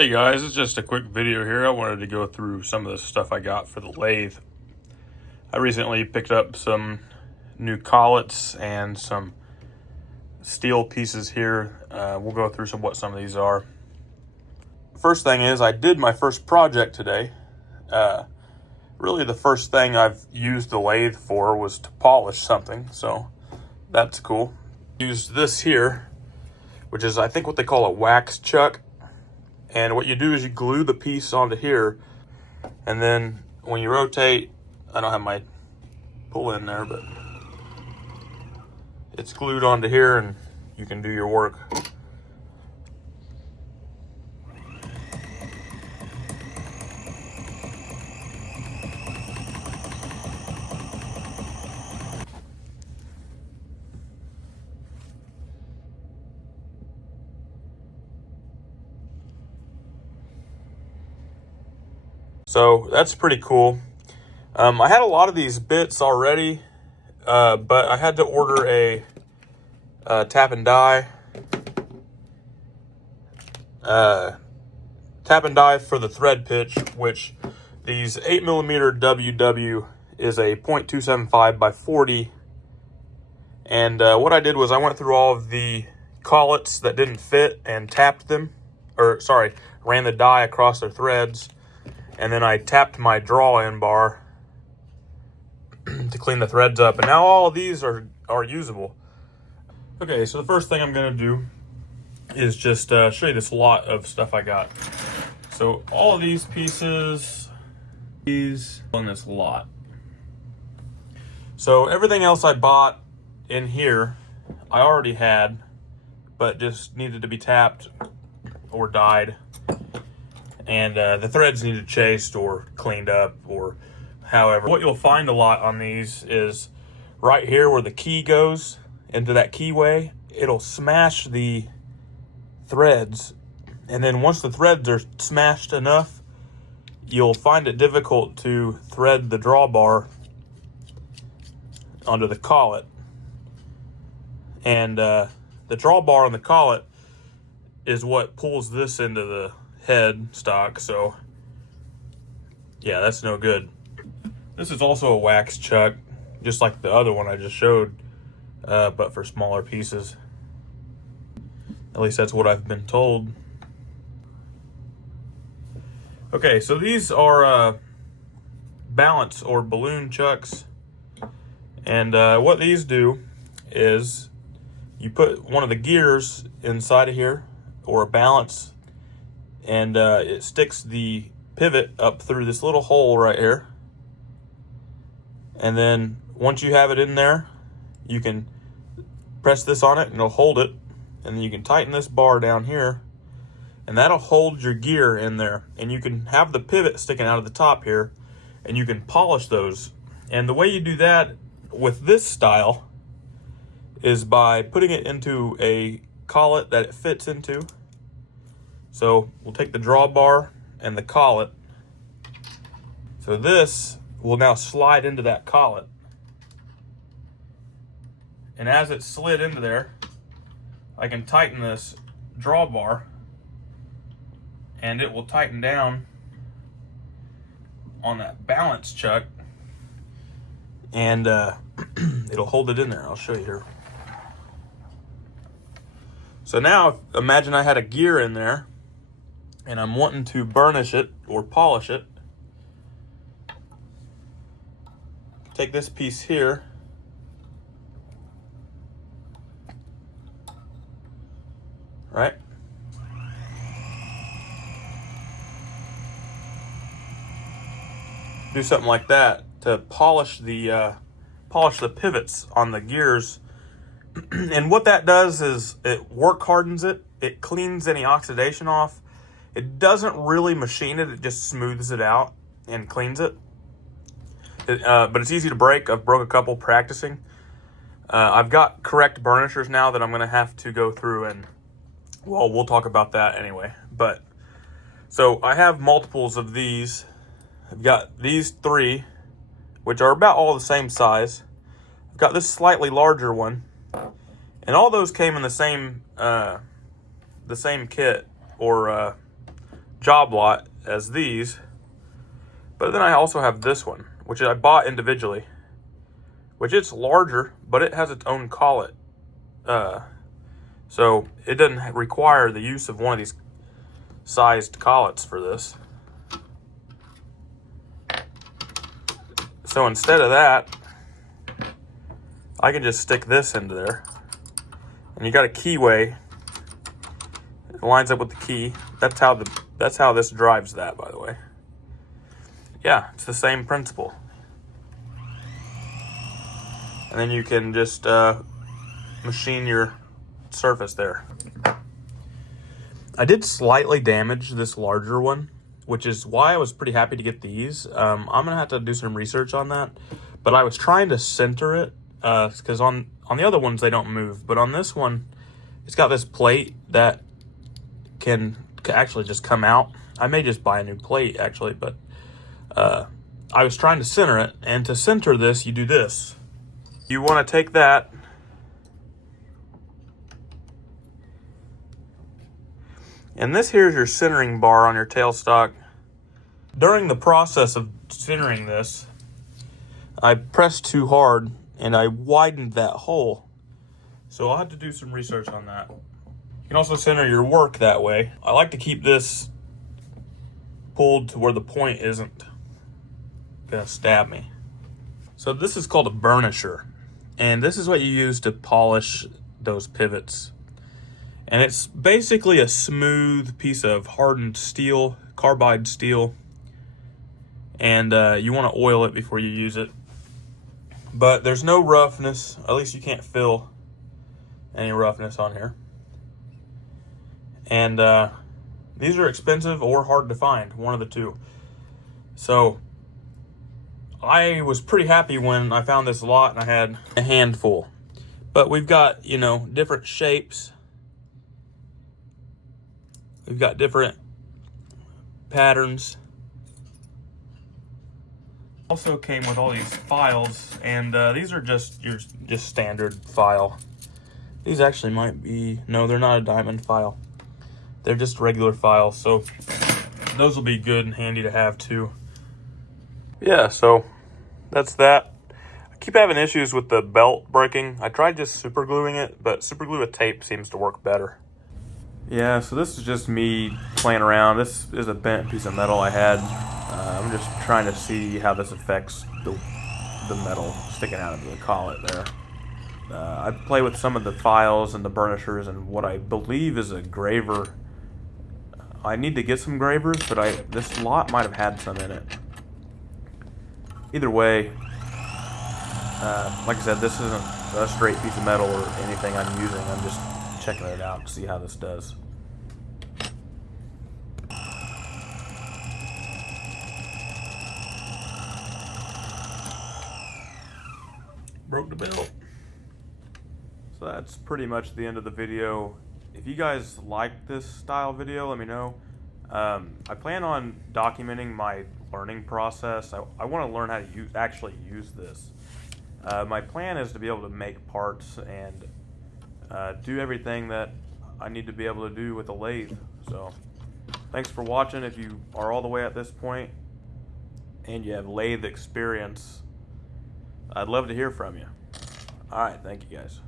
Hey guys, it's just a quick video here. I wanted to go through some of the stuff I got for the lathe. I recently picked up some new collets and some steel pieces here. We'll go through what some of these are. First thing is, I did my first project today. Really the first thing I've used the lathe for was to polish something, so that's cool. Used this here, which is I think what they call a wax chuck. And what you do is you glue the piece onto here, and then when you rotate, I don't have my pull in there, but it's glued onto here and you can do your work. So that's pretty cool. I had a lot of these bits already, but I had to order a tap and die. Tap and die for the thread pitch, which these 8mm WW is a 0.275 by 40. And what I did was I went through all of the collets that didn't fit and tapped them, ran the die across their threads. And then I tapped my draw-in bar to clean the threads up. And now all of these are usable. Okay, so the first thing I'm going to do is just show you this lot of stuff I got. So all of these pieces, these on this lot. So everything else I bought in here, I already had, but just needed to be tapped or dyed. And the threads needed chased or cleaned up or however. What you'll find a lot on these is right here where the key goes into that keyway, it'll smash the threads. And then once the threads are smashed enough, you'll find it difficult to thread the drawbar onto the collet. And the drawbar on the collet is what pulls this into the head stock, so yeah, that's no good. This is also a wax chuck, just like the other one I just showed, but for smaller pieces. At least that's what I've been told. Okay, so these are balance or balloon chucks, and what these do is you put one of the gears inside of here, or a balance, and it sticks the pivot up through this little hole right here. And then once you have it in there, you can press this on it and it'll hold it. And then you can tighten this bar down here, and that'll hold your gear in there. And you can have the pivot sticking out of the top here, and you can polish those. And the way you do that with this style is by putting it into a collet that it fits into. So we'll take the drawbar and the collet. So this will now slide into that collet. And as it's slid into there, I can tighten this drawbar and it will tighten down on that balance chuck, and it'll hold it in there. I'll show you here. So now imagine I had a gear in there and I'm wanting to burnish it or polish it. Take this piece here, right? Do something like that to polish the pivots on the gears. And what that does is it work hardens it. It cleans any oxidation off. It doesn't really machine it. It just smooths it out and cleans it. But it's easy to break. I've broke a couple practicing. I've got correct burnishers now that I'm going to have to go through, and well, we'll talk about that anyway. But so I have multiples of these. I've got these three, which are about all the same size. I've got this slightly larger one, and all those came in the same kit or job lot as these. But then I also have this one, which I bought individually, which it's larger, but it has its own collet. So it doesn't require the use of one of these sized collets for this. So instead of that, I can just stick this into there. And you got a keyway. It lines up with the key. That's how this drives that, by the way. Yeah, it's the same principle. And then you can just machine your surface there. I did slightly damage this larger one, which is why I was pretty happy to get these. I'm gonna have to do some research on that, but I was trying to center it because on the other ones they don't move, but on this one it's got this plate that can actually just come out. I may just buy a new plate actually, but I was trying to center it, and to center this you do this. You want to take that and this here is your centering bar on your tailstock. During the process of centering this, I pressed too hard and I widened that hole. So I'll have to do some research on that. You can also center your work that way. I like to keep this pulled to where the point isn't gonna stab me. So this is called a burnisher, and this is what you use to polish those pivots. And it's basically a smooth piece of hardened steel, carbide steel, and you want to oil it before you use it. But there's no roughness, at least you can't feel any roughness on here. And these are expensive or hard to find, one of the two. So I was pretty happy when I found this lot and I had a handful. But we've got, you know, different shapes. We've got different patterns. Also came with all these files, and these are just your standard file. These actually might be, no, they're not a diamond file. They're just regular files, so those will be good and handy to have too. Yeah, so that's that. I keep having issues with the belt breaking. I tried just super gluing it, but super glue with tape seems to work better. Yeah, so this is just me playing around. This is a bent piece of metal I had. I'm just trying to see how this affects the metal sticking out of the collet there. I play with some of the files and the burnishers and what I believe is a graver. I need to get some gravers, but this lot might have had some in it. Either way, like I said, this isn't a straight piece of metal or anything I'm using. I'm just checking it out to see how this does. Broke the belt. So that's pretty much the end of the video. If you guys like this style video, let me know. I plan on documenting my learning process. I want to learn how to actually use this. My plan is to be able to make parts and do everything that I need to be able to do with a lathe. So thanks for watching. If you are all the way at this point and you have lathe experience, I'd love to hear from you. All right, thank you guys.